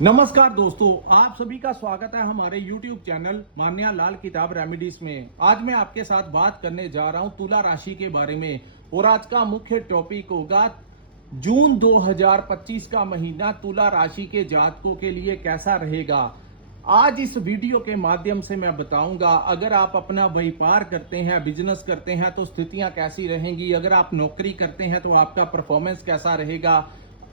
नमस्कार दोस्तों, आप सभी का स्वागत है हमारे YouTube चैनल मान्या लाल किताब रेमेडीज में। आज मैं आपके साथ बात करने जा रहा हूं तुला राशि के बारे में और आज का मुख्य टॉपिक होगा जून 2025 का महीना तुला राशि के जातकों के लिए कैसा रहेगा। आज इस वीडियो के माध्यम से मैं बताऊंगा, अगर आप अपना व्यापार करते हैं, बिजनेस करते हैं तो स्थितियां कैसी रहेंगी, अगर आप नौकरी करते हैं तो आपका परफॉर्मेंस कैसा रहेगा,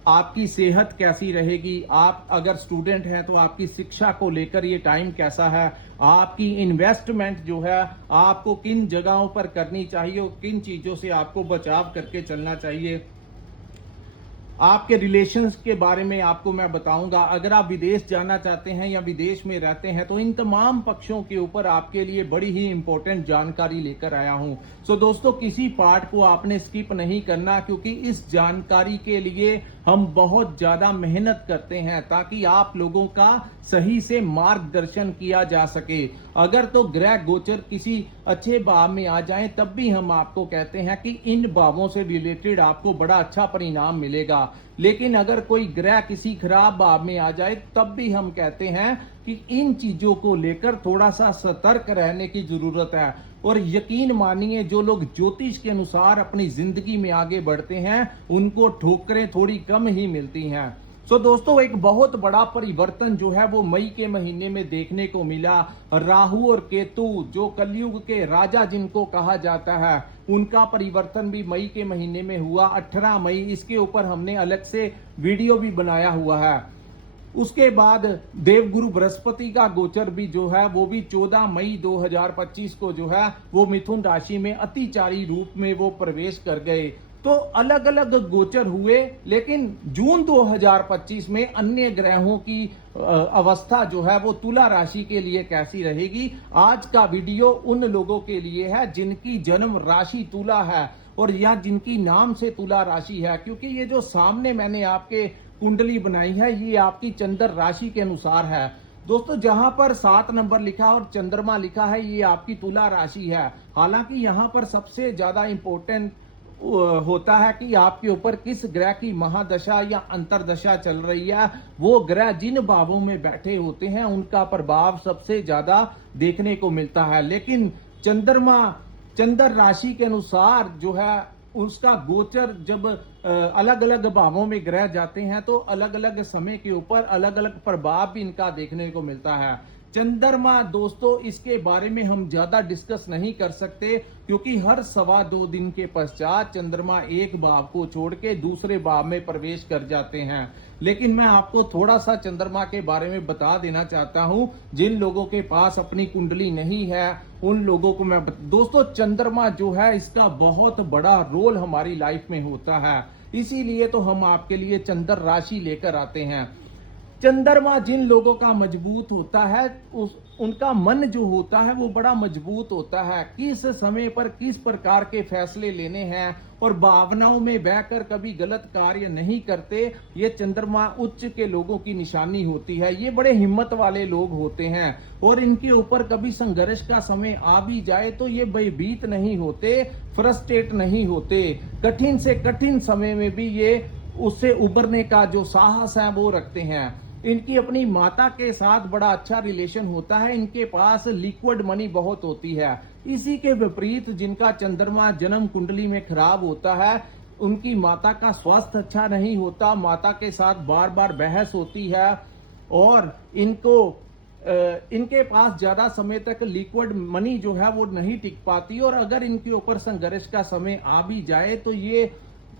आपकी सेहत कैसी रहेगी, आप अगर स्टूडेंट हैं तो आपकी शिक्षा को लेकर ये टाइम कैसा है, आपकी इन्वेस्टमेंट जो है आपको किन जगहों पर करनी चाहिए और किन चीजों से आपको बचाव करके चलना चाहिए, आपके रिलेशंस के बारे में आपको मैं बताऊंगा। अगर आप विदेश जाना चाहते हैं या विदेश में रहते हैं तो इन तमाम पक्षों के ऊपर आपके लिए बड़ी ही इंपॉर्टेंट जानकारी लेकर आया हूं। सो दोस्तों, किसी पार्ट को आपने स्किप नहीं करना, क्योंकि इस जानकारी के लिए हम बहुत ज्यादा मेहनत करते हैं ताकि आप लोगों का सही से मार्गदर्शन किया जा सके। अगर तो ग्रह गोचर किसी अच्छे भाव में आ जाएं तब भी हम आपको कहते हैं कि इन भावों से रिलेटेड आपको बड़ा अच्छा परिणाम मिलेगा, लेकिन अगर कोई ग्रह किसी खराब भाव में आ जाए तब भी हम कहते हैं कि इन चीजों को लेकर थोड़ा सा सतर्क रहने की जरूरत है। और यकीन मानिए, जो लोग ज्योतिष के अनुसार अपनी जिंदगी में आगे बढ़ते हैं उनको ठोकरें थोड़ी कम ही मिलती हैं। सो दोस्तों, एक बहुत बड़ा परिवर्तन जो है वो मई के महीने में देखने को मिला। राहु और केतु, जो कलयुग के राजा जिनको कहा जाता है, उनका परिवर्तन भी मई के महीने में हुआ, 18 मई। इसके ऊपर हमने अलग से वीडियो भी बनाया हुआ है। उसके बाद देवगुरु बृहस्पति का गोचर भी जो है वो भी 14 मई 2025 को जो है वो मिथुन राशि में अतिचारी रूप में वो प्रवेश कर गए। तो अलग अलग गोचर हुए, लेकिन जून 2025 में अन्य ग्रहों की अवस्था जो है वो तुला राशि के लिए कैसी रहेगी। आज का वीडियो उन लोगों के लिए है जिनकी जन्म राशि तुला है और या जिनकी नाम से तुला राशि है, क्योंकि ये जो सामने मैंने आपके कुंडली बनाई है ये आपकी चंद्र राशि के अनुसार है। दोस्तों, जहां पर 7 नंबर लिखा और चंद्रमा लिखा है ये आपकी तुला राशि है। हालांकि यहां पर सबसे ज्यादा इंपॉर्टेंट होता है कि आपके ऊपर किस ग्रह की महादशा या अंतरदशा चल रही है। वो ग्रह जिन भावों में बैठे होते हैं उनका प्रभाव सबसे ज्यादा देखने को मिलता है। लेकिन चंद्रमा चंद्र राशि के अनुसार जो है उसका गोचर जब अलग अलग भावों में ग्रह जाते हैं तो अलग अलग समय के ऊपर अलग अलग प्रभाव भी इनका देखने को मिलता है। चंद्रमा दोस्तों, इसके बारे में हम ज्यादा डिस्कस नहीं कर सकते, क्योंकि हर 2.25 दिन के पश्चात चंद्रमा एक भाव को छोड़ के दूसरे भाव में प्रवेश कर जाते हैं। लेकिन मैं आपको थोड़ा सा चंद्रमा के बारे में बता देना चाहता हूं। जिन लोगों के पास अपनी कुंडली नहीं है उन लोगों को मैं दोस्तों, चंद्रमा जो है इसका बहुत बड़ा रोल हमारी लाइफ में होता है, इसीलिए तो हम आपके लिए चंद्र राशि लेकर आते हैं। चंद्रमा जिन लोगों का मजबूत होता है उनका मन जो होता है वो बड़ा मजबूत होता है। किस समय पर किस प्रकार के फैसले लेने हैं और भावनाओं में बहकर कभी गलत कार्य नहीं करते, ये चंद्रमा उच्च के लोगों की निशानी होती है। ये बड़े हिम्मत वाले लोग होते हैं और इनके ऊपर कभी संघर्ष का समय आ भी जाए तो ये भयभीत नहीं होते, फ्रस्ट्रेट नहीं होते। कठिन से कठिन समय में भी ये उससे उबरने का जो साहस है वो रखते हैं। इनकी अपनी माता के साथ बड़ा अच्छा रिलेशन होता है। इनके पास लिक्विड मनी बहुत होती है। इसी के विपरीत जिनका चंद्रमा जन्म कुंडली में खराब होता है उनकी माता का स्वास्थ्य अच्छा नहीं होता, माता के साथ बार बार बहस होती है और इनके पास ज्यादा समय तक लिक्विड मनी जो है वो नहीं टिक पाती। और अगर इनके ऊपर संघर्ष का समय आ भी जाए तो ये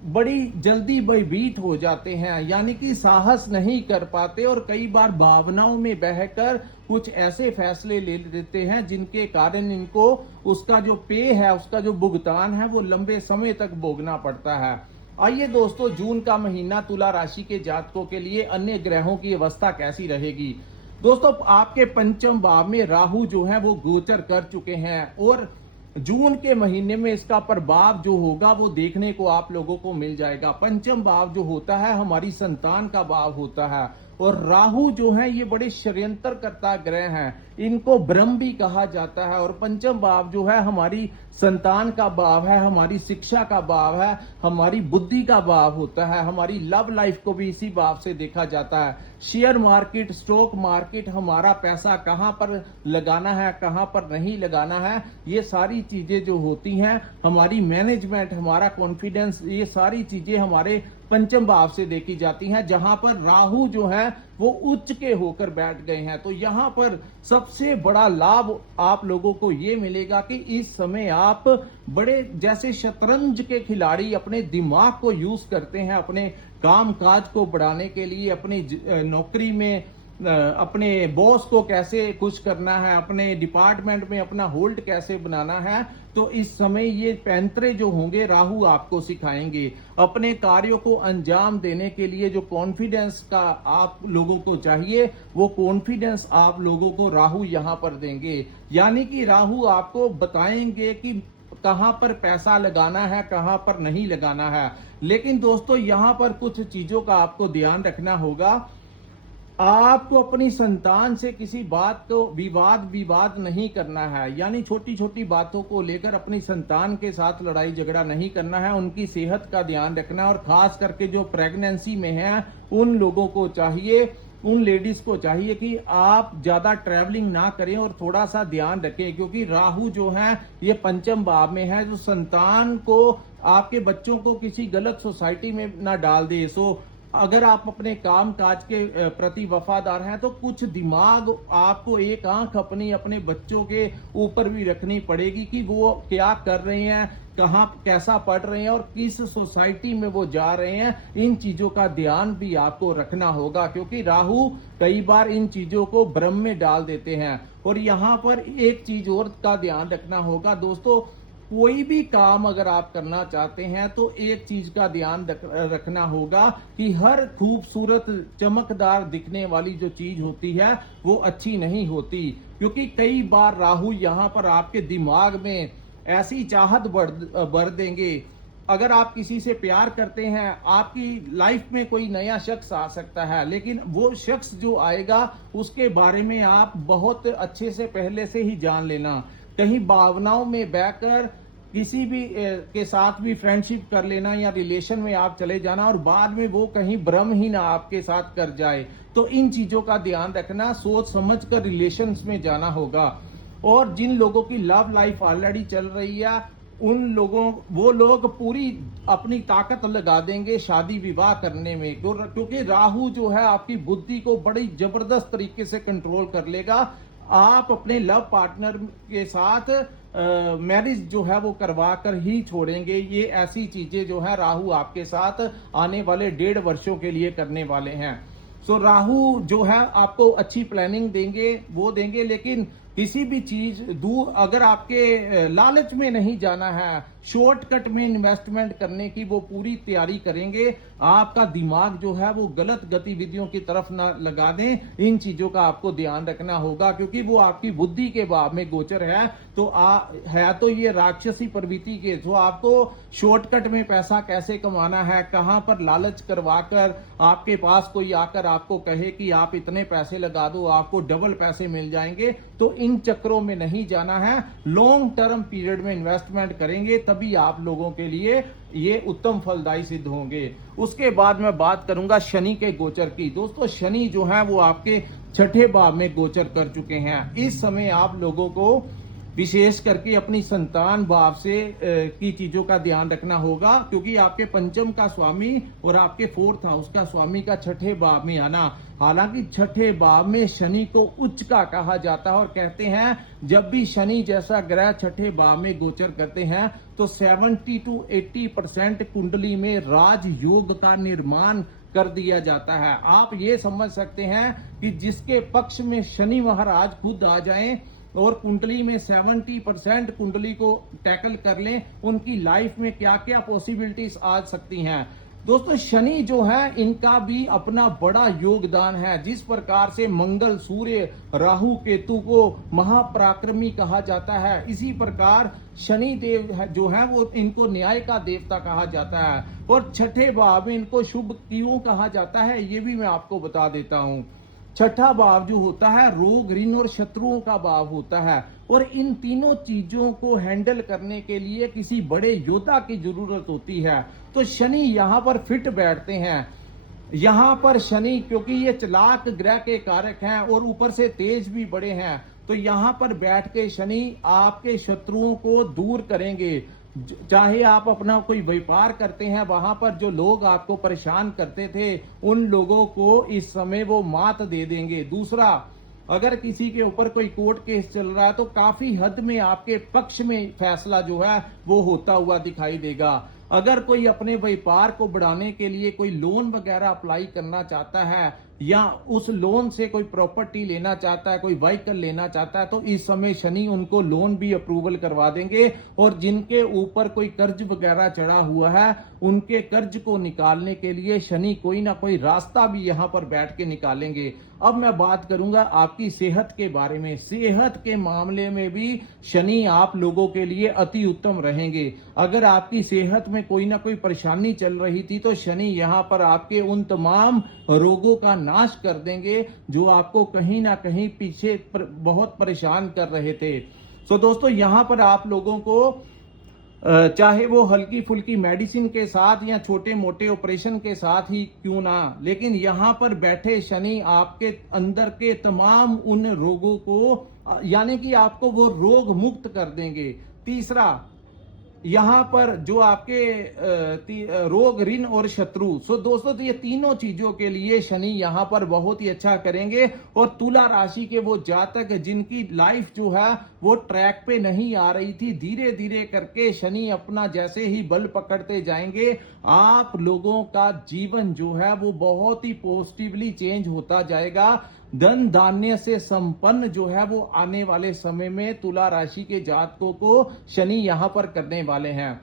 बड़ी जल्दी भयभीत हो जाते हैं, यानी कि साहस नहीं कर पाते और कई बार भावनाओं में बहकर कुछ ऐसे फैसले ले लेते हैं जिनके कारण इनको उसका जो पे है, उसका जो भुगतान है वो लंबे समय तक भोगना पड़ता है। आइए दोस्तों, जून का महीना तुला राशि के जातकों के लिए अन्य ग्रहों की अवस्था कैसी रहेगी। दोस्तों, आपके पंचम भाव में राहु जो है वो गोचर कर चुके हैं और जून के महीने में इसका प्रभाव जो होगा वो देखने को आप लोगों को मिल जाएगा। पंचम भाव जो होता है हमारी संतान का भाव होता है और राहु जो है ये बड़े षड्यंत्र करता ग्रह हैं, इनको ब्रह्म भी कहा जाता है। और पंचम भाव जो है हमारी संतान का भाव है, हमारी शिक्षा का भाव है, हमारी बुद्धि का भाव होता है, हमारी लव लाइफ को भी इसी भाव से देखा जाता है। शेयर मार्केट, स्टॉक मार्केट, हमारा पैसा कहां पर लगाना है, कहां पर नहीं लगाना है, ये सारी चीजें जो होती हैं, हमारी मैनेजमेंट, हमारा कॉन्फिडेंस, ये सारी चीजें हमारे पंचम भाव से देखी जाती हैं, जहां पर राहु जो है वो उच्च के होकर बैठ गए हैं। तो यहां पर सबसे बड़ा लाभ आप लोगों को ये मिलेगा कि इस समय आप बड़े जैसे शतरंज के खिलाड़ी अपने दिमाग को यूज करते हैं अपने काम काज को बढ़ाने के लिए, अपनी नौकरी में अपने बॉस को कैसे खुश करना है, अपने डिपार्टमेंट में अपना होल्ड कैसे बनाना है। तो इस समय ये पैंतरे जो होंगे राहु आपको सिखाएंगे। अपने कार्यों को अंजाम देने के लिए जो कॉन्फिडेंस का आप लोगों को चाहिए, वो कॉन्फिडेंस आप लोगों को राहु यहां पर देंगे। यानी कि राहु आपको बताएंगे कि कहां पर पैसा लगाना है, कहां पर नहीं लगाना है। लेकिन दोस्तों यहां पर कुछ चीजों का आपको ध्यान रखना होगा। आपको अपनी संतान से किसी बात को विवाद नहीं करना है, यानी छोटी छोटी बातों को लेकर अपनी संतान के साथ लड़ाई झगड़ा नहीं करना है। उनकी सेहत का ध्यान रखना, और खास करके जो प्रेगनेंसी में है उन लोगों को चाहिए, उन लेडीज को चाहिए कि आप ज्यादा ट्रैवलिंग ना करें और थोड़ा सा ध्यान रखें, क्योंकि राहु जो है ये पंचम भाव में है, जो संतान को, आपके बच्चों को किसी गलत सोसाइटी में ना डाल दे। सो अगर आप अपने काम काज के प्रति वफादार हैं तो कुछ दिमाग आपको, एक आंख अपनी अपने बच्चों के ऊपर भी रखनी पड़ेगी कि वो क्या कर रहे हैं, कहाँ कैसा पढ़ रहे हैं और किस सोसाइटी में वो जा रहे हैं। इन चीजों का ध्यान भी आपको रखना होगा, क्योंकि राहु कई बार इन चीजों को भ्रम में डाल देते हैं। और यहाँ पर एक चीज और का ध्यान रखना होगा दोस्तों, कोई भी काम अगर आप करना चाहते हैं तो एक चीज का ध्यान रखना होगा कि हर खूबसूरत चमकदार दिखने वाली जो चीज होती है वो अच्छी नहीं होती, क्योंकि कई बार राहु यहाँ पर आपके दिमाग में ऐसी चाहत भर देंगे। अगर आप किसी से प्यार करते हैं, आपकी लाइफ में कोई नया शख्स आ सकता है, लेकिन वो शख्स जो आएगा उसके बारे में आप बहुत अच्छे से पहले से ही जान लेना। कहीं भावनाओं में बहकर किसी भी के साथ भी फ्रेंडशिप कर लेना या रिलेशन में आप चले जाना, और बाद में वो कहीं भ्रम ही ना आपके साथ कर जाए। तो इन चीजों का ध्यान रखना, सोच समझ कर रिलेशंस में जाना होगा। और जिन लोगों की लव लाइफ ऑलरेडी चल रही है, वो लोग पूरी अपनी ताकत लगा देंगे शादी विवाह करने में, क्योंकि राहु जो है आपकी बुद्धि को बड़ी जबरदस्त तरीके से कंट्रोल कर लेगा। आप अपने लव पार्टनर के साथ मैरिज जो है वो करवा कर ही छोड़ेंगे। ये ऐसी चीजें जो है राहु आपके साथ आने वाले 1.5 वर्षों के लिए करने वाले हैं। सो राहु जो है आपको अच्छी प्लानिंग देंगे, वो देंगे, लेकिन किसी भी चीज दूर, अगर आपके लालच में नहीं जाना है, शॉर्टकट में इन्वेस्टमेंट करने की वो पूरी तैयारी करेंगे। आपका दिमाग जो है वो गलत गतिविधियों की तरफ ना लगा दें। इन चीजों का आपको ध्यान रखना होगा, क्योंकि वो आपकी बुद्धि के भाव में गोचर है। तो ये राक्षसी प्रवृत्ति के, जो आपको शॉर्टकट में पैसा कैसे कमाना है, कहां पर लालच करवाकर आपके पास कोई आकर आपको कहे कि आप इतने पैसे लगा दो, आपको डबल पैसे मिल जाएंगे, तो इन चक्रों में नहीं जाना है। लॉन्ग टर्म पीरियड में इन्वेस्टमेंट करेंगे तभी आप लोगों के लिए ये उत्तम फलदायी सिद्ध होंगे। उसके बाद मैं बात करूंगा शनि के गोचर की। दोस्तों शनि जो है वो आपके 6ठे भाव में गोचर कर चुके हैं। इस समय आप लोगों को विशेष करके अपनी संतान भाव से की चीजों का ध्यान रखना होगा, क्योंकि आपके पंचम का स्वामी और आपके 4th हाउस का स्वामी का 6ठे भाव में आना। हालांकि 6ठे भाव में शनि को उच्च का कहा जाता है, और कहते हैं जब भी शनि जैसा ग्रह 6ठे भाव में गोचर करते हैं तो 70 to 80% कुंडली में राजयोग का निर्माण कर दिया जाता है। आप ये समझ सकते हैं कि जिसके पक्ष में शनि महाराज खुद आ जाएं और कुंडली में 70% कुंडली को टैकल कर लें, उनकी लाइफ में क्या क्या पॉसिबिलिटीज आ सकती हैं। दोस्तों शनि जो है इनका भी अपना बड़ा योगदान है। जिस प्रकार से मंगल, सूर्य, राहु, केतु को महापराक्रमी कहा जाता है, इसी प्रकार शनि देव जो है वो इनको न्याय का देवता कहा जाता है। और छठे भाव में इनको शुभ क्यों कहा जाता है ये भी मैं आपको बता देता हूं। छठा भाव जो होता है रोग, ऋण और शत्रुओं का भाव होता है, और इन तीनों चीजों को हैंडल करने के लिए किसी बड़े योद्धा की जरूरत होती है। तो शनि यहाँ पर फिट बैठते हैं। यहाँ पर शनि क्योंकि ये चालाक ग्रह के कारक हैं और ऊपर से तेज भी बड़े हैं, तो यहाँ पर बैठ के शनि आपके शत्रुओं को दूर करेंगे। चाहे आप अपना कोई व्यापार करते हैं, वहां पर जो लोग आपको परेशान करते थे उन लोगों को इस समय वो मात दे देंगे। दूसरा, अगर किसी के ऊपर कोई कोर्ट केस चल रहा है तो काफी हद में आपके पक्ष में फैसला जो है वो होता हुआ दिखाई देगा। अगर कोई अपने व्यापार को बढ़ाने के लिए कोई लोन वगैरह अप्लाई करना चाहता है या उस लोन से कोई प्रॉपर्टी लेना चाहता है, कोई व्हीकल लेना चाहता है, तो इस समय शनि उनको लोन भी अप्रूवल करवा देंगे। और जिनके ऊपर कोई कर्ज वगैरह चढ़ा हुआ है उनके कर्ज को निकालने के लिए शनि कोई ना कोई रास्ता भी यहां पर बैठ के निकालेंगे। अब मैं बात करूंगा आपकी सेहत के बारे में। सेहत के मामले में भी शनि आप लोगों के लिए अति उत्तम रहेंगे। अगर आपकी सेहत में कोई ना कोई परेशानी चल रही थी तो शनि यहां पर आपके उन तमाम रोगों का नाश कर देंगे जो आपको कहीं ना कहीं पीछे बहुत परेशान कर रहे थे। तो दोस्तों यहां पर आप लोगों को चाहे वो हल्की फुल्की मेडिसिन के साथ या छोटे मोटे ऑपरेशन के साथ ही क्यों ना, लेकिन यहां पर बैठे शनि आपके अंदर के तमाम उन रोगों को यानी कि आपको वो रोग मुक्त कर देंगे। तीसरा, यहां पर जो आपके रोग, ऋण और शत्रु, सो दोस्तों तो ये तीनों चीजों के लिए शनि यहां पर बहुत ही अच्छा करेंगे। और तुला राशि के वो जातक जिनकी लाइफ जो है वो ट्रैक पे नहीं आ रही थी, धीरे धीरे करके शनि अपना जैसे ही बल पकड़ते जाएंगे, आप लोगों का जीवन जो है वो बहुत ही पॉजिटिवली चेंज होता जाएगा। धन धान्य से संपन्न जो है वो आने वाले समय में तुला राशि के जातकों को शनि यहां पर करने वाले हैं।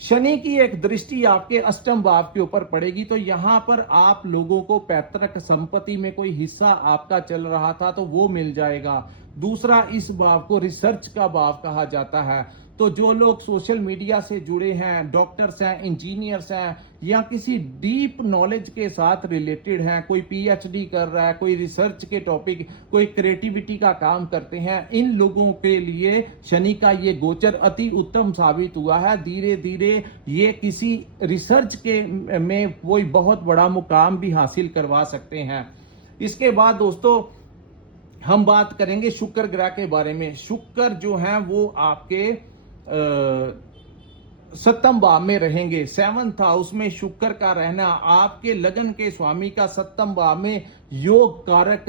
शनि की एक दृष्टि आपके अष्टम भाव के ऊपर पड़ेगी, तो यहां पर आप लोगों को पैतृक संपत्ति में कोई हिस्सा आपका चल रहा था तो वो मिल जाएगा। दूसरा, इस भाव को रिसर्च का भाव कहा जाता है। तो जो लोग सोशल मीडिया से जुड़े हैं, डॉक्टर्स हैं, इंजीनियर्स हैं या किसी डीप नॉलेज के साथ रिलेटेड हैं, कोई पीएचडी कर रहा है, कोई रिसर्च के टॉपिक, कोई क्रिएटिविटी का काम करते हैं, इन लोगों के लिए शनि का ये गोचर अति उत्तम साबित हुआ है। धीरे धीरे ये किसी रिसर्च के में कोई बहुत बड़ा मुकाम भी हासिल करवा सकते हैं। इसके बाद दोस्तों हम बात करेंगे शुक्र ग्रह के बारे में। शुक्र जो है वो आपके सप्तम भाव में रहेंगे। 7th हाउस में शुक्र का रहना आपके लगन के स्वामी का सप्तम भाव में योग कारक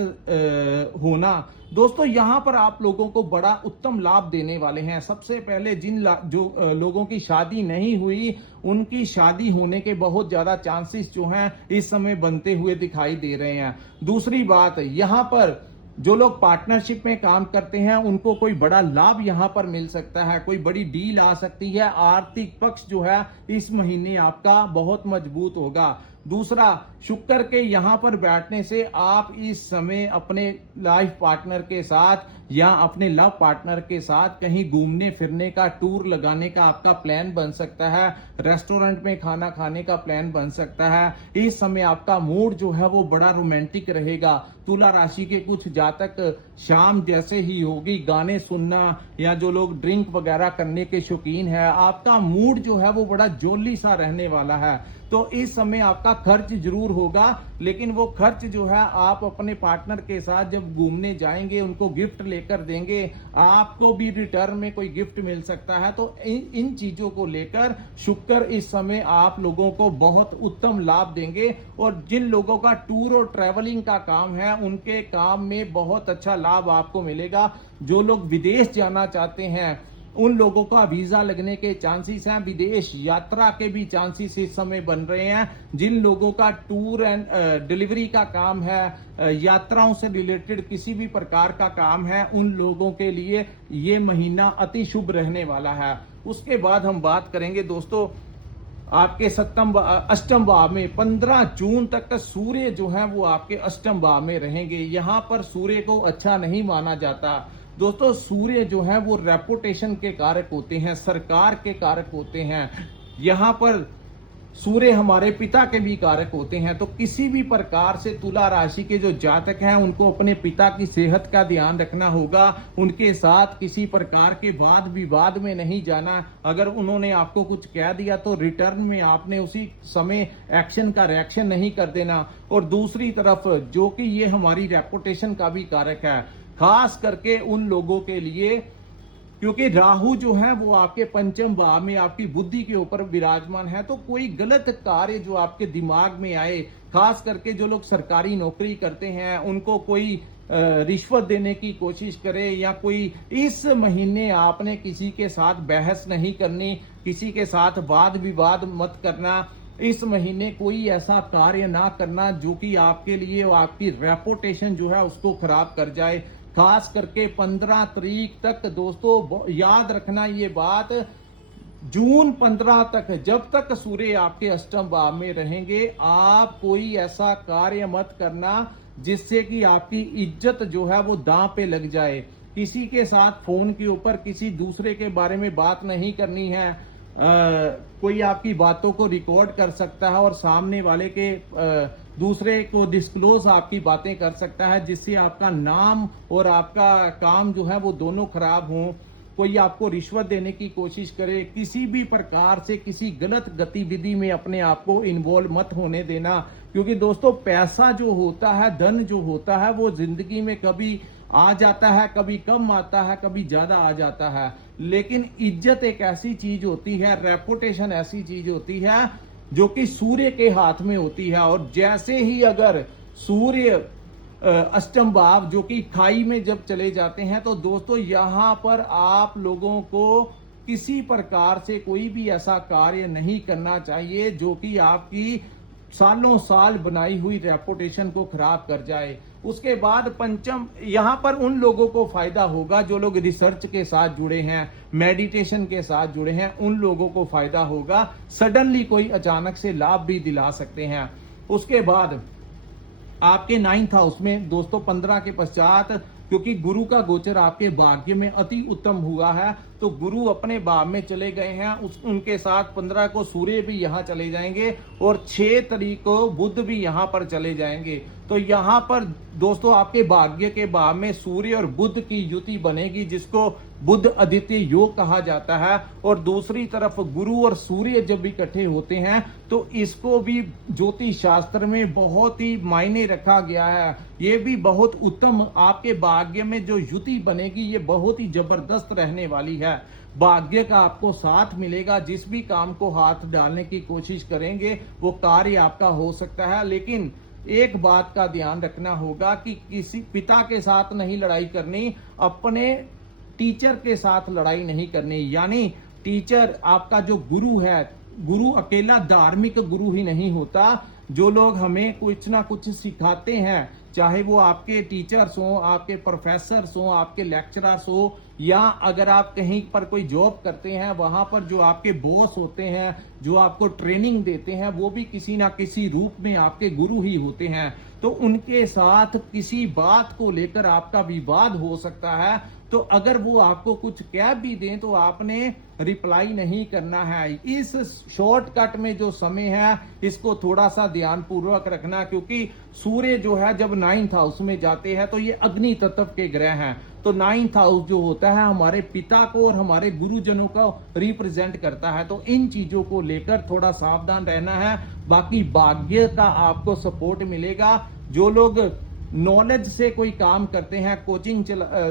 होना, दोस्तों यहां पर आप लोगों को बड़ा उत्तम लाभ देने वाले हैं। सबसे पहले जो लोगों की शादी नहीं हुई उनकी शादी होने के बहुत ज्यादा चांसेस जो हैं इस समय बनते हुए दिखाई दे रहे हैं। दूसरी बात, यहां पर जो लोग पार्टनरशिप में काम करते हैं उनको कोई बड़ा लाभ यहां पर मिल सकता है, कोई बड़ी डील आ सकती है। आर्थिक पक्ष जो है इस महीने आपका बहुत मजबूत होगा। दूसरा, शुक्र के यहां पर बैठने से आप इस समय अपने लाइफ पार्टनर के साथ या अपने लव पार्टनर के साथ कहीं घूमने फिरने का, टूर लगाने का आपका प्लान बन सकता है। रेस्टोरेंट में खाना खाने का प्लान बन सकता है। इस समय आपका मूड जो है वो बड़ा रोमांटिक रहेगा। तुला राशि के कुछ जातक शाम जैसे ही होगी गाने सुनना या जो लोग ड्रिंक वगैरह करने के शौकीन है, आपका मूड जो है वो बड़ा जोली सा रहने वाला है। तो इस समय आपका खर्च जरूर होगा, लेकिन वो खर्च जो है आप अपने पार्टनर के साथ जब घूमने जाएंगे, उनको गिफ्ट लेकर देंगे, आपको भी रिटर्न में कोई गिफ्ट मिल सकता है। तो इन चीजों को लेकर शुक्र इस समय आप लोगों को बहुत उत्तम लाभ देंगे। और जिन लोगों का टूर और ट्रैवलिंग का काम है उनके काम में बहुत अच्छा लाभ आपको मिलेगा। जो लोग विदेश जाना चाहते हैं उन लोगों का वीजा लगने के चांसेस हैं। विदेश यात्रा के भी चांसेस इस समय बन रहे हैं। जिन लोगों का टूर एंड डिलीवरी का काम है, यात्राओं से रिलेटेड किसी भी प्रकार का काम है, उन लोगों के लिए ये महीना अति शुभ रहने वाला है। उसके बाद हम बात करेंगे दोस्तों आपके अष्टम भाव में 15 जून तक सूर्य जो है वो आपके अष्टम भाव में रहेंगे। यहाँ पर सूर्य को अच्छा नहीं माना जाता। दोस्तों सूर्य जो है वो रेपुटेशन के कारक होते हैं, सरकार के कारक होते हैं। यहाँ पर सूर्य हमारे पिता के भी कारक होते हैं। तो किसी भी प्रकार से तुला राशि के जो जातक हैं उनको अपने पिता की सेहत का ध्यान रखना होगा। उनके साथ किसी प्रकार के वाद विवाद में नहीं जाना। अगर उन्होंने आपको कुछ कह दिया तो रिटर्न में आपने उसी समय एक्शन का रिएक्शन नहीं कर देना। और दूसरी तरफ जो कि ये हमारी रेपुटेशन का भी कारक है, खास करके उन लोगों के लिए, क्योंकि राहु जो है वो आपके पंचम भाव में आपकी बुद्धि के ऊपर विराजमान है। तो कोई गलत कार्य जो आपके दिमाग में आए, खास करके जो लोग सरकारी नौकरी करते हैं उनको कोई रिश्वत देने की कोशिश करे, या कोई इस महीने आपने किसी के साथ बहस नहीं करनी, किसी के साथ वाद विवाद मत करना। इस महीने कोई ऐसा कार्य ना करना जो कि आपके लिए आपकी रेपुटेशन जो है उसको खराब कर जाए। खास करके 15 तारीख तक दोस्तों याद रखना ये बात, जून 15 तक जब तक सूर्य आपके अष्टम भाव में रहेंगे, आप कोई ऐसा कार्य मत करना जिससे कि आपकी इज्जत जो है वो दांव पे लग जाए। किसी के साथ फोन के ऊपर किसी दूसरे के बारे में बात नहीं करनी है। कोई आपकी बातों को रिकॉर्ड कर सकता है और सामने वाले के दूसरे को डिस्क्लोज आपकी बातें कर सकता है, जिससे आपका नाम और आपका काम जो है वो दोनों खराब हों। कोई आपको रिश्वत देने की कोशिश करे, किसी भी प्रकार से किसी गलत गतिविधि में अपने आप को इन्वॉल्व मत होने देना। क्योंकि दोस्तों पैसा जो होता है, धन जो होता है, वो जिंदगी में कभी आ जाता है, कभी कम आता है, कभी ज्यादा आ जाता है। लेकिन इज्जत एक ऐसी चीज होती है, रेपुटेशन ऐसी चीज होती है जो कि सूर्य के हाथ में होती है। और जैसे ही अगर सूर्य अष्टम भाव जो कि खाई में जब चले जाते हैं, तो दोस्तों यहां पर आप लोगों को किसी प्रकार से कोई भी ऐसा कार्य नहीं करना चाहिए जो कि आपकी सालों साल बनाई हुई रेपुटेशन को खराब कर जाए। उसके बाद पंचम, यहां पर उन लोगों को फायदा होगा जो लोग रिसर्च के साथ जुड़े हैं, मेडिटेशन के साथ जुड़े हैं, उन लोगों को फायदा होगा। सडनली कोई अचानक से लाभ भी दिला सकते हैं। उसके बाद आपके 9th हाउस में दोस्तों 15 के पश्चात, क्योंकि गुरु का गोचर आपके भाग्य में अति उत्तम हुआ है, तो गुरु अपने भाव में चले गए हैं। उनके साथ 15 को सूर्य भी यहाँ चले जाएंगे और 6 तारीख को बुध भी यहाँ पर चले जाएंगे। तो यहाँ पर दोस्तों आपके भाग्य के भाव में सूर्य और बुध की युति बनेगी, जिसको बुध आदित्य योग कहा जाता है। और दूसरी तरफ गुरु और सूर्य जब इकट्ठे होते हैं तो इसको भी ज्योतिष शास्त्र में बहुत ही मायने रखा गया है। ये भी बहुत उत्तम, आपके भाग्य में जो युति बनेगी ये बहुत ही जबरदस्त रहने वाली है। भाग्य का आपको साथ मिलेगा। जिस भी काम को हाथ डालने की कोशिश करेंगे वो कार्य आपका हो सकता है। लेकिन एक बात का ध्यान रखना होगा कि किसी पिता के साथ नहीं लड़ाई करनी, अपने टीचर के साथ लड़ाई नहीं करनी। यानी टीचर आपका जो गुरु है, गुरु अकेला धार्मिक गुरु ही नहीं होता। जो लोग हमें कुछ ना कुछ सिखाते हैं, चाहे वो आपके टीचर्स हो, आपके प्रोफेसर्स हो, आपके लेक्चरर्स हो, या अगर आप कहीं पर कोई जॉब करते हैं वहां पर जो आपके बॉस होते हैं, जो आपको ट्रेनिंग देते हैं, वो भी किसी ना किसी रूप में आपके गुरु ही होते हैं। तो उनके साथ किसी बात को लेकर आपका विवाद हो सकता है। तो अगर वो आपको कुछ कह भी दें तो आपने रिप्लाई नहीं करना है। इस शॉर्टकट में जो समय है इसको थोड़ा सा ध्यान पूर्वक रखना, क्योंकि सूर्य जो है जब 9th हाउस में जाते हैं तो ये अग्नि तत्व के ग्रह हैं। तो 9th हाउस जो होता है हमारे पिता को और हमारे गुरुजनों को रिप्रेजेंट करता है। तो इन चीजों को लेकर थोड़ा सावधान रहना है। बाकी भाग्य का आपको सपोर्ट मिलेगा। जो लोग नॉलेज से कोई काम करते हैं, कोचिंग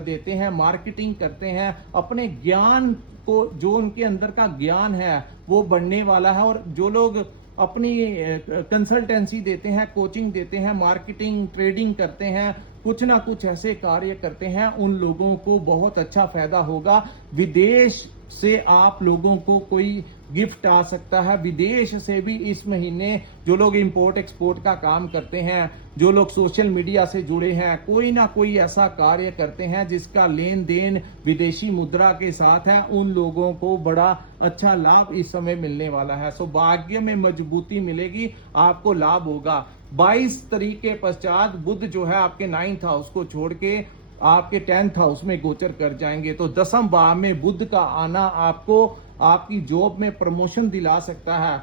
देते हैं, मार्केटिंग करते हैं, अपने ज्ञान को, जो उनके अंदर का ज्ञान है वो बढ़ने वाला है। और जो लोग अपनी कंसल्टेंसी देते हैं, कोचिंग देते हैं, मार्केटिंग ट्रेडिंग करते हैं, कुछ ना कुछ ऐसे कार्य करते हैं, उन लोगों को बहुत अच्छा फायदा होगा। विदेश से आप लोगों को कोई गिफ्ट आ सकता है, विदेश से भी इस महीने जो लोग इंपोर्ट एक्सपोर्ट का काम करते हैं, जो लोग सोशल मीडिया से जुड़े हैं, कोई ना कोई ऐसा कार्य करते हैं जिसका लेन देन विदेशी मुद्रा के साथ है, उन लोगों को बड़ा अच्छा लाभ इस समय मिलने वाला है। सो भाग्य में मजबूती मिलेगी, आपको लाभ होगा। 22 तारीख के पश्चात बुध जो है आपके 9th हाउस को छोड़ के आपके 10th हाउस में गोचर कर जाएंगे। तो 10th भाव में बुध का आना आपको आपकी जॉब में प्रमोशन दिला सकता है।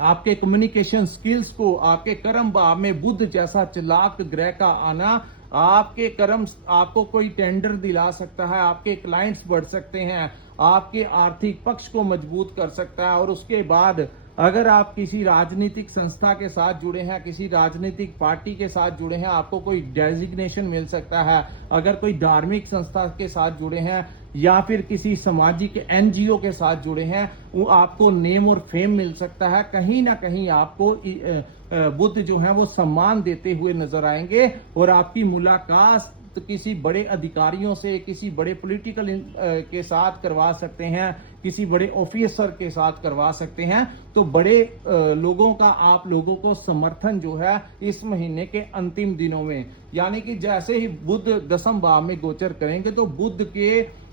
आपके कम्युनिकेशन स्किल्स को, आपके कर्म भाव में बुध जैसा चालाक ग्रह का आना आपके कर्म, आपको कोई टेंडर दिला सकता है, आपके क्लाइंट्स बढ़ सकते हैं, आपके आर्थिक पक्ष को मजबूत कर सकता है। और उसके बाद अगर आप किसी राजनीतिक संस्था के साथ जुड़े हैं, किसी राजनीतिक पार्टी के साथ जुड़े हैं, आपको कोई डेजिग्नेशन मिल सकता है। अगर कोई धार्मिक संस्था के साथ जुड़े हैं या फिर किसी सामाजिक एनजीओ के साथ जुड़े हैं, वो आपको नेम और फेम मिल सकता है। कहीं ना कहीं आपको बुध जो है वो सम्मान देते हुए नजर आएंगे और आपकी मुलाकात किसी बड़े अधिकारियों से, किसी बड़े पॉलिटिकल के साथ करवा सकते हैं, किसी बड़े ऑफिसर के साथ करवा सकते हैं। तो बड़े लोगों का आप लोगों को समर्थन जो है इस महीने के अंतिम दिनों में, यानी कि जैसे ही बुध 10th भाव में गोचर करेंगे तो बुध के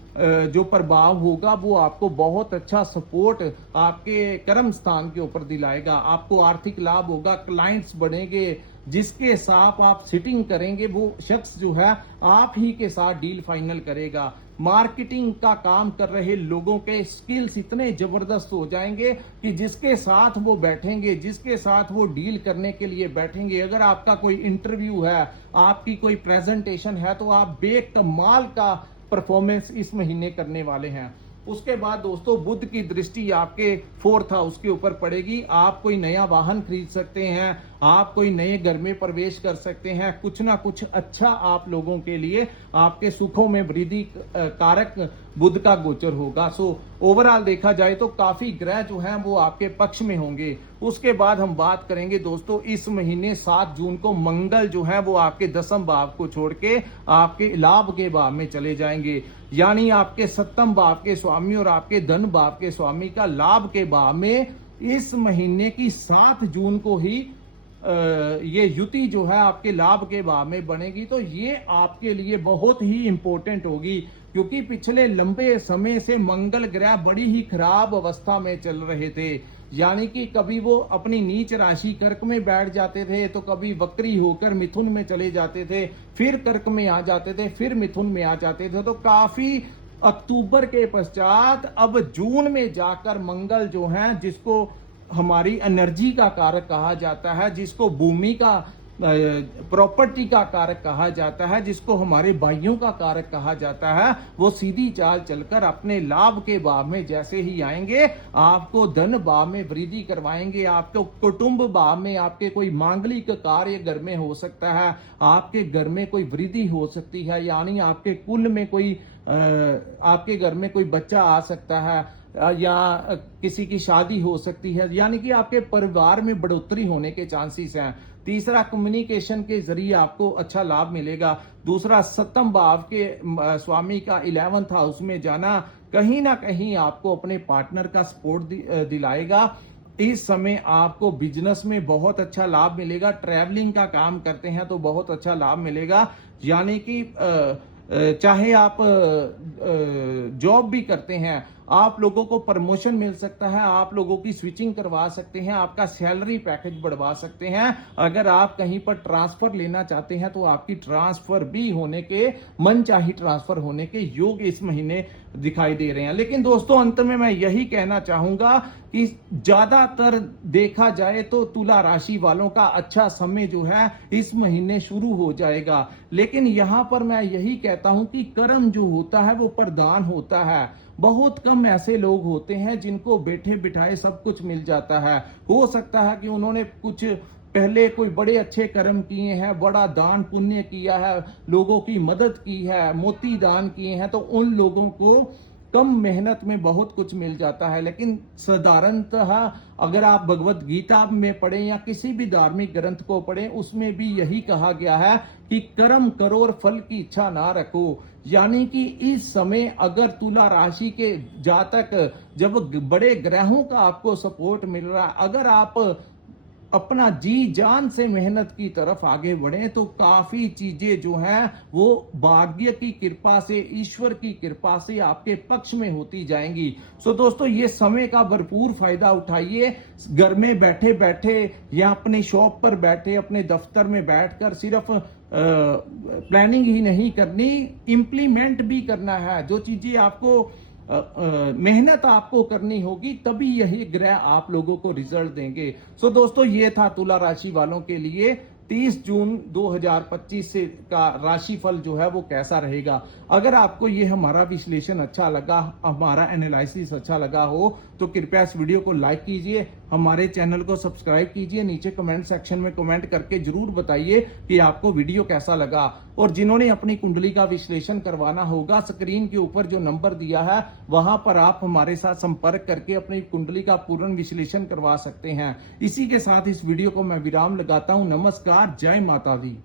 जो प्रभाव होगा वो आपको बहुत अच्छा सपोर्ट आपके कर्म स्थान के ऊपर दिलाएगा। आपको आर्थिक लाभ होगा, क्लाइंट्स बढ़ेंगे, जिसके साथ आप सिटिंग करेंगे वो शख्स जो है आप ही के साथ डील फाइनल करेगा। मार्केटिंग का काम कर रहे लोगों के स्किल्स इतने जबरदस्त हो जाएंगे कि जिसके साथ वो बैठेंगे, जिसके साथ वो डील करने के लिए बैठेंगे, अगर आपका कोई इंटरव्यू है, आपकी कोई प्रेजेंटेशन है, तो आप बेकमाल का परफॉर्मेंस इस महीने करने वाले हैं। उसके बाद दोस्तों बुध की दृष्टि आपके 4th हाउस के ऊपर पड़ेगी। आप कोई नया वाहन खरीद सकते हैं, आप कोई नए घर में प्रवेश कर सकते हैं, कुछ ना कुछ अच्छा आप लोगों के लिए आपके सुखों में वृद्धि कारक बुध का गोचर होगा। सो ओवरऑल देखा जाए तो काफी ग्रह जो हैं वो आपके पक्ष में होंगे। उसके बाद हम बात करेंगे दोस्तों इस महीने 7 जून को मंगल जो है वो आपके 10th भाव को छोड़ के आपके लाभ के भाव में चले जाएंगे, यानी आपके 7th भाव के स्वामी और आपके धन भाव के स्वामी का लाभ के भाव में इस महीने की 7 जून को ही ये युति जो है आपके लाभ के भाव में बनेगी। तो ये आपके लिए बहुत ही इंपॉर्टेंट होगी, क्योंकि पिछले लंबे समय से मंगल ग्रह बड़ी ही खराब अवस्था में चल रहे थे, यानी कि कभी वो अपनी नीच राशि कर्क में बैठ जाते थे, तो कभी वक्री होकर मिथुन में चले जाते थे, फिर कर्क में आ जाते थे, फिर मिथुन में आ जाते थे। तो काफी अक्टूबर के पश्चात अब जून में जाकर मंगल जो है, जिसको हमारी एनर्जी का कारक कहा जाता है, जिसको भूमि का प्रॉपर्टी का कारक कहा जाता है, जिसको हमारे भाइयों का कारक कहा जाता है, वो सीधी चाल चलकर अपने लाभ के भाव में जैसे ही आएंगे आपको धन भाव में वृद्धि करवाएंगे। आपको कुटुंब भाव में आपके कोई मांगलिक कार्य घर में हो सकता है, आपके घर में कोई वृद्धि हो सकती है, यानी आपके कुल में कोई आपके घर में कोई बच्चा आ सकता है या किसी की शादी हो सकती है, यानी कि आपके परिवार में बढ़ोतरी होने के चांसेस हैं। तीसरा, कम्युनिकेशन के जरिए आपको अच्छा लाभ मिलेगा। दूसरा, 7th भाव के स्वामी का 11th हाउस में जाना कहीं ना कहीं आपको अपने पार्टनर का सपोर्ट दिलाएगा। इस समय आपको बिजनेस में बहुत अच्छा लाभ मिलेगा। ट्रैवलिंग का काम करते हैं तो बहुत अच्छा लाभ मिलेगा, यानी कि चाहे आप जॉब भी करते हैं, आप लोगों को प्रमोशन मिल सकता है, आप लोगों की स्विचिंग करवा सकते हैं, आपका सैलरी पैकेज बढ़वा सकते हैं। अगर आप कहीं पर ट्रांसफर लेना चाहते हैं तो आपकी ट्रांसफर भी होने के, मनचाही ट्रांसफर होने के योग इस महीने दिखाई दे रहे हैं। लेकिन दोस्तों अंत में मैं यही कहना चाहूंगा कि ज्यादातर देखा जाए तो तुला राशि वालों का अच्छा समय जो है इस महीने शुरू हो जाएगा, लेकिन यहां पर मैं यही कहता हूं कि कर्म जो होता है वो प्रधान होता है। बहुत कम ऐसे लोग होते हैं जिनको बैठे बिठाए सब कुछ मिल जाता है। हो सकता है कि उन्होंने कुछ पहले कोई बड़े अच्छे कर्म किए हैं, बड़ा दान पुण्य किया है, लोगों की मदद की है, मोती दान किए हैं, तो उन लोगों को कम मेहनत में बहुत कुछ मिल जाता है। लेकिन साधारणतः अगर आप भगवत गीता में पढ़ें या किसी भी धार्मिक ग्रंथ को पढ़ें, उसमें भी यही कहा गया है कि कर्म करो और फल की इच्छा ना रखो। यानी कि इस समय अगर तुला राशि के जातक, जब बड़े ग्रहों का आपको सपोर्ट मिल रहा है, अगर आप अपना जी जान से मेहनत की तरफ आगे बढ़े तो काफी चीजें जो हैं वो भाग्य की कृपा से, ईश्वर की कृपा से आपके पक्ष में होती जाएंगी। सो दोस्तों, ये समय का भरपूर फायदा उठाइए। घर में बैठे बैठे या अपने शॉप पर बैठे, अपने दफ्तर में बैठकर सिर्फ प्लानिंग ही नहीं करनी, इंप्लीमेंट भी करना है। जो चीजें आपको मेहनत आपको करनी होगी, तभी यही ग्रह आप लोगों को रिजल्ट देंगे। सो दोस्तों, ये था तुला राशि वालों के लिए 30 जून 2025 से का राशिफल जो है वो कैसा रहेगा। अगर आपको ये हमारा विश्लेषण अच्छा लगा, हमारा एनालिसिस अच्छा लगा हो, तो कृपया इस वीडियो को लाइक कीजिए, हमारे चैनल को सब्सक्राइब कीजिए, नीचे कमेंट सेक्शन में कमेंट करके जरूर बताइए कि आपको वीडियो कैसा लगा। और जिन्होंने अपनी कुंडली का विश्लेषण करवाना होगा, स्क्रीन के ऊपर जो नंबर दिया है वहां पर आप हमारे साथ संपर्क करके अपनी कुंडली का पूर्ण विश्लेषण करवा सकते हैं। इसी के साथ इस वीडियो को मैं विराम लगाता हूं। नमस्कार, जय माता दी।